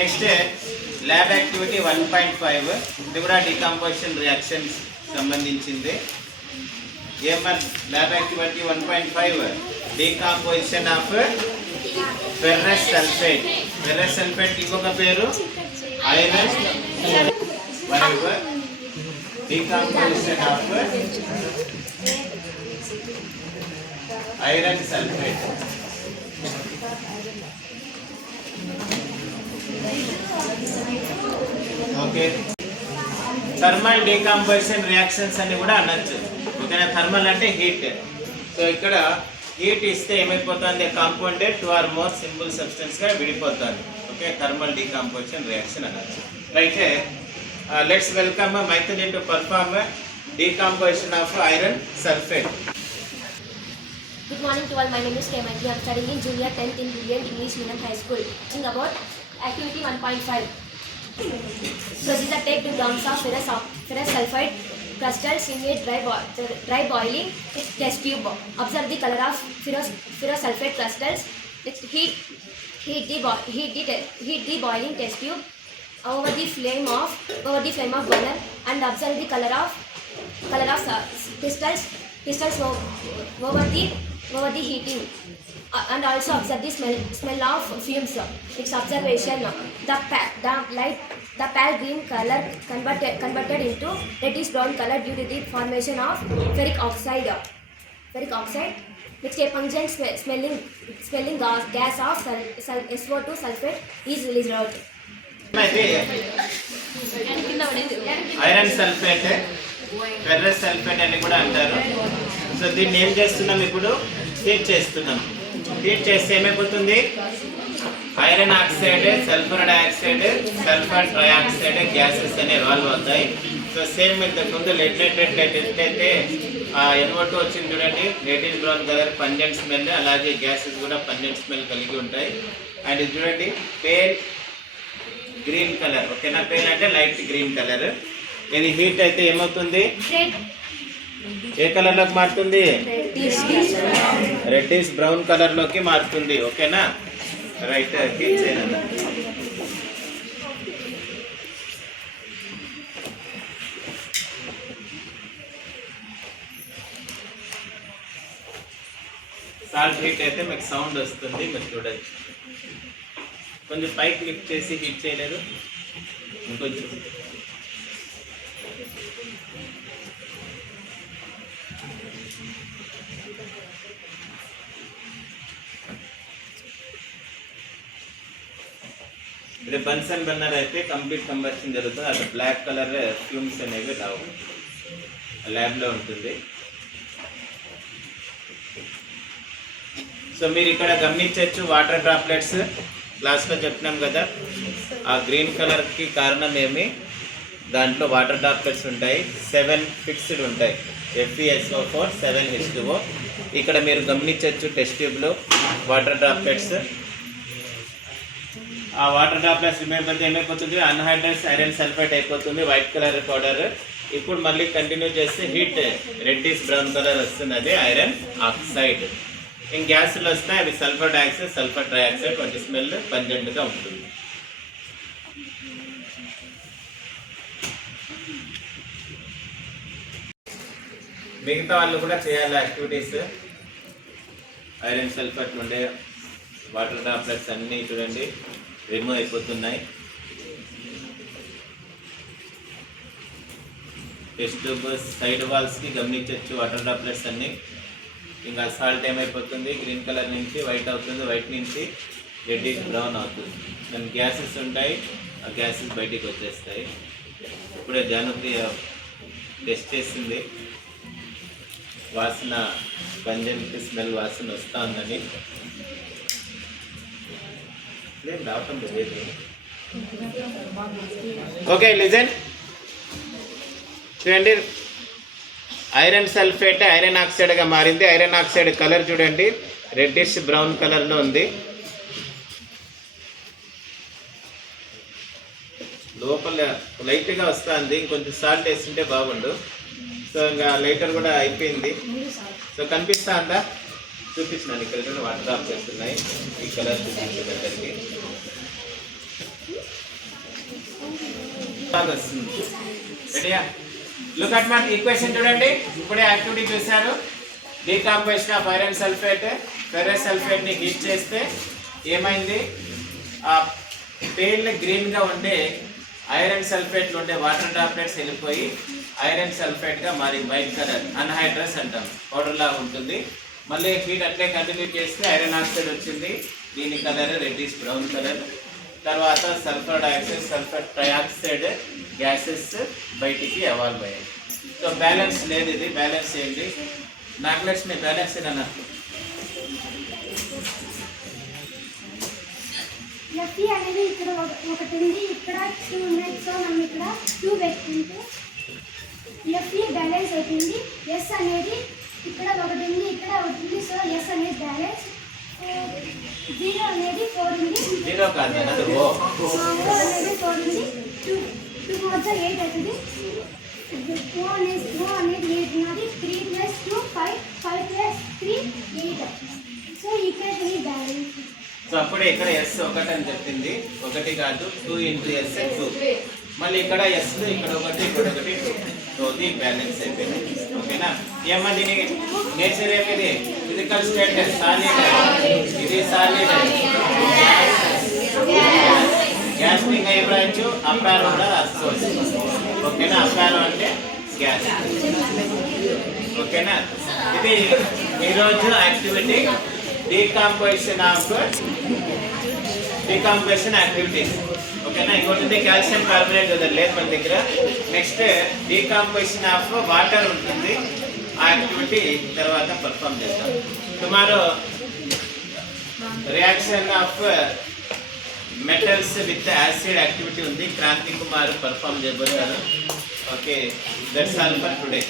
Next lab activity 1.5 ఇది కూడా decomposition reactions సంబంధించింది. ఏమన్ lab activity 1.5 decomposition of ferrous sulphate. Ferrous sulphate ఇంకొక పేరు ఐరన్. మరియు decomposition of iron sulphate. Okay, thermal decomposition reactions అని కూడా అనొచ్చు. ఓకేనా, థర్మల్ అంటే హీట్. సో ఇక్కడ హీట్ ఇస్తే ఏమైపోతుంది, compounded 2 or more simple substance గా విడిపోతుంది. ఓకే, థర్మల్ డికంపోజిషన్ రియాక్షన్ అనొచ్చు. Right, let's welcome Maithili to perform decomposition of iron sulphate. Good morning to all. My name is K. Maithili. I am studying in Junior 10th in Brilliant English Medium High School. Teaching about activity 1.5. Procedure: take 2 grams of ferrous sulfide crystals in a dry boiling test tube. Observe the color of ferrous sulfide crystals. Next, heat the boiling test tube over the flame of burner and observe the color of crystals over the heating, and also observe the smell of fumes. Its observation: the pale green color converted into reddish brown color due to the formation of ferric oxide. Next, a pungent smelling gas of SO2 sulfate is released out. Iron sulphate, ferrous sulphate అని కూడా అంటారు. సో దీన్ని ఏం చేస్తున్నాం, ఇప్పుడు హీట్ చేస్తున్నాం. హీట్ చేస్తే ఏమైపోతుంది, iron oxide, sulphur dioxide, sulphur trioxide gases అనే రాల్వ్ అవుతాయి. సో సేమ్ ఇంతకుముందు లెడ్ అయితే NO2 వచ్చింది చూడండి, reddish brown colour pungent smell. అలాగే గ్యాసెస్ కూడా పంజెంట్ స్మెల్ కలిగి ఉంటాయి. అండ్ ఇది చూడండి, పేల్ గ్రీన్ కలర్. ఓకేనా, పేల్ అంటే లైట్ గ్రీన్ కలర్. ఇది హీట్ అయితే ఏమవుతుంది, ఏ కలర్ లోకి మారుతుంది, రెడ్డిష్ బ్రౌన్ కలర్ లోకి మారుతుంది. ఓకేనా, రైట్, హీట్ చేయాలి. సాల్ట్ హీట్ అయితే మీకు సౌండ్ వస్తుంది, మీరు చూడొచ్చు. కొంచెం పైకి లిఫ్ట్ చేసి హీట్ చేయలేదు, ఇంకొంచెం. ఇది బన్సన్ బర్నర్ అయితే కంప్లీట్ కంబషన్ జరుగుతుంది. అది బ్లాక్ కలర్ ఫ్యూమ్స్ అనేవి రావు, ల్యాబ్లో ఉంటుంది. సో మీరు ఇక్కడ గమనించవచ్చు, వాటర్ డ్రాప్లెట్స్ క్లాస్లో చెప్పినాం కదా, ఆ గ్రీన్ కలర్కి కారణం ఏమి, దాంట్లో వాటర్ డ్రాప్లెట్స్ ఉంటాయి, 7 ఫిక్స్డ్ ఉంటాయి, FeSO4 7H2O. ఇక్కడ మీరు గమనించవచ్చు టెస్ట్ ట్యూబ్లో వాటర్ డ్రాప్లెట్స్. ఆ వాటర్ డ్రాప్లెట్స్ రిమైపోతే ఏమైపోతుంది, అన్హైడ్రస్ ఐరన్ సల్ఫేట్ అయిపోతుంది, వైట్ కలర్ పౌడర్. ఇప్పుడు మళ్ళీ కంటిన్యూ చేస్తే హీట్ రెడ్డిష్ బ్రౌన్ కలర్ వస్తుంది, అది ఐరన్ ఆక్సైడ్. ఇంక గ్యాసులు వస్తాయి, అవి సల్ఫర్ డైఆక్సైడ్, సల్ఫర్ ట్రైఆక్సైడ్. కొంచెం స్మెల్ పంజెంట్గా ఉంటుంది. మిగతా వాళ్ళు కూడా చేయాలి యాక్టివిటీస్. ఐరన్ సల్ఫేట్ ఉండే వాటర్ డ్రాప్లెట్స్ అన్నీ చూడండి రిమూవ్ అయిపోతున్నాయి. టెస్ట్ ట్యూబ్ సైడ్ వాల్స్కి గమనించవచ్చు వాటర్ డ్రాప్లెట్స్ అన్నీ. ఇంకా సాల్ట్ ఏమైపోతుంది, గ్రీన్ కలర్ నుంచి వైట్ అవుతుంది, వైట్ నుంచి రెడ్డిష్ బ్రౌన్ అవుతుంది. దాని గ్యాసెస్ ఉంటాయి, ఆ గ్యాసెస్ బయటికి వచ్చేస్తాయి. ఇప్పుడే జానుప్రియ టెస్ట్ చేసింది, వాసన పంజెంట్ స్మెల్ వాసన వస్తూ ఉందని. లేదు రావటం లేదు. ఓకే, లిజన్ చూడండి, ఐరన్ సల్ఫేట్ ఐరన్ ఆక్సైడ్గా మారింది. ఐరన్ ఆక్సైడ్ కలర్ చూడండి రెడ్డిష్ బ్రౌన్ కలర్లో ఉంది. లోపల లైట్గా వస్తుంది, ఇంకొంచెం సాల్ట్ వేస్తుంటే బాగుండు. సో ఇంకా లైటర్ కూడా అయిపోయింది. సో కనిపిస్తా ఉందా, చూపించినాను. ఇక్కడ కూడా వాటర్ డ్రాప్స్ చేస్తున్నాయి, ఈ కలర్ చూపించే దగ్గరికి. బాగా వస్తుంది. రెడీయా? లుక్ అట్ మై ఈక్వేషన్ చూడండి. ఇప్పుడే యాక్టివిటీ చూశారు. Decomposition of iron sulphate ferrous sulphate ని హీట్ చేస్తే ఏమైంది? ఆ పేల్ గ్రీన్ గా ఉండే ఐరన్ సల్ఫేట్ లో ఉండే వాటర్ డ్రాప్లెట్స్ వెళ్ళిపోయి ఐరన్ సల్ఫేట్ గా మారి వైట్ కలర్ అన్హైడ్రస్ అంటాం, పౌడర్ లాగా ఉంటుంది. మళ్ళీ హీట్ అట్లే కంటిన్యూ చేస్తే ఐరన్ ఆక్సైడ్ వచ్చింది, దీని కలర్ రెడ్డిష్ బ్రౌన్ కలర్. తర్వాత sulphur dioxide sulphur trioxide gases బయటికి ఎవాల్వ్ అయ్యాయి. సో బ్యాలెన్స్ లేదు, ఇది బ్యాలెన్స్ చేయండి. నాగలక్ష్మి బ్యాలెన్స్ ఏదన్నా ఎఫ్ఈ అనేది ఇక్కడ ఒకటి ఉంది, ఇక్కడ 2 ఉన్నాయి. సో మనం ఇక్కడ 2 పెట్టుకుంటే ఎఫ్ఈ బ్యాలెన్స్ అవుతుంది. ఎస్ అనేది ఇక్కడ ఒకటి ఉంది, ఇక్కడ ఒకటి ఉంది. సో ఎస్ అనేది బ్యాలెన్స్. 0 అనేది 4 ఉంది. 0 కాదు అది ఓ. O అనేది 4 ఉంది. 2 మొత్తం 8 అవుతుంది. O అనేది 8 ఉన్నది. 3 + 2 5, 5 + 3 8. సో ఈక్వేషన్ ఈ బ్యాలెన్స్. సో అప్పుడే ఇక్కడ ఎస్ ఒకటి అని చెప్పింది, ఒకటి కాదు 2 × ఎస్ 2. మళ్ళీ ఇక్కడ ఎస్ ఇక్కడ ఒకటి ఇక్కడ ఒకటి 2. సో ఇది బ్యాలెన్స్ అయిపోయింది. ఓకేనా? ఏమన్నా దీని నేచర్ ఏమిది? ఫిజికల్ స్టేట్ సాలిడ్, ఇది సాలిడ్. గ్యాస్టింగ్ అయి బ్రాంచ్ అప్పారో కూడా రాసుకోవచ్చు. ఓకేనా? అప్పారో అంటే గ్యాస్. ఓకేనా? ఇది ఈరోజు యాక్టివిటీ డీకాంపోజిషన్ యాక్టివిటీస్. ఓకేనా? ఇంకోటి కాల్షియం కార్బోనేట్ లేదు మన దగ్గర. నెక్స్ట్ డీకాంపోజిషన్ ఆఫ్ వాటర్ ఉంటుంది, ఆ యాక్టివిటీ తర్వాత పర్ఫామ్ చేస్తాం. Tomorrow reaction of metals with acid activity ఉంది, క్రాంతి కుమార్ పర్ఫామ్ చేయబోతారు. Okay, that's all for today.